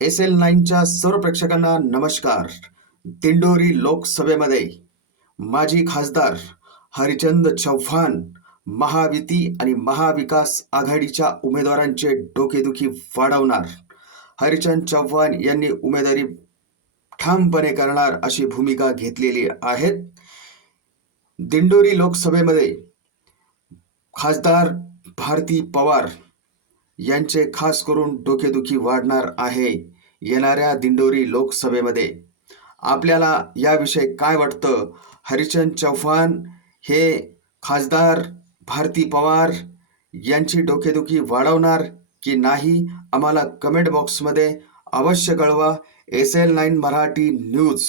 S L नाईनच्या सर्व प्रेक्षकांना नमस्कार. दिंडोरी लोकसभेमध्ये माजी खासदार हरिचंद चव्हाण महाविती आणि महाविकास आघाडीच्या उमेदवारांचे डोकेदुखी वाढवणार. हरिचंद चव्हाण यांनी उमेदवारी ठामपणे करणार अशी भूमिका घेतलेली आहेत. दिंडोरी लोकसभेमध्ये खासदार भारती पवार यांचे खास करून डोकेदुखी वाढणार आहे येणाऱ्या दिंडोरी लोकसभेमध्ये. आपल्याला याविषयी काय वाटतं? हरिचंद चव्हाण हे खासदार भारती पवार यांची डोकेदुखी वाढवणार की नाही? आम्हाला कमेंट बॉक्समध्ये अवश्य कळवा. S L nine Marathi news.